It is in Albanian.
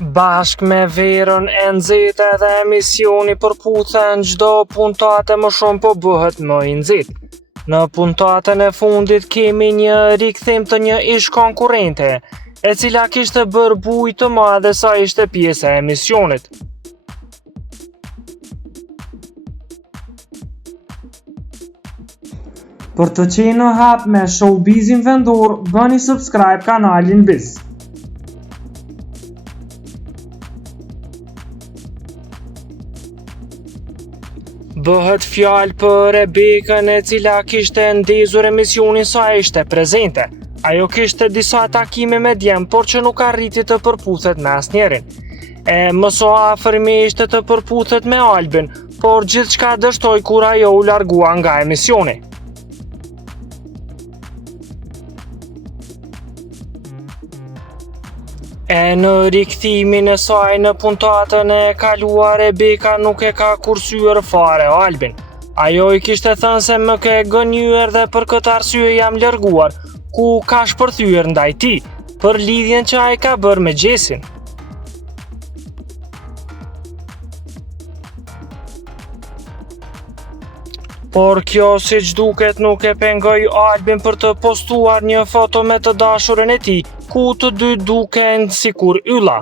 Bashk me Verën e nxehtë edhe emisioni përputhen çdo puntate më shumë po bëhet më i nxehtë. Në puntatën e fundit kemi një rikthim të një ish konkurrente, e cila kishte bërë bujë të madhe sa ishte pjesë e emisionit. Për të qenë në hap me showbizin vendor, bëni subscribe kanalin Biz. Bëhet fjalë për Rebekën, e cila kishte ndezur emisionin sa ishte prezente. Ajo kishte disa takime me djem, por që nuk arriti të përputhet me asnjërin. E më so afërmi ishte të përputhet me Albin, por gjithçka dështoi kur ajo u largua nga emisioni. E në rikthimin e saj në puntatën e kaluar, Rebeka nuk e ka kursyer fare Albin. Ajo i kishte thënë se më ke gënjur dhe për këtë arsye jam larguar, ku ka shpërthyer ndaj tij për lidhjen që ai ka bërë me Gjesin. Por kjo siç duket nuk e pengoi Albin për të postuar një foto me të dashurën e tij, ku të dy duken sikur ylla.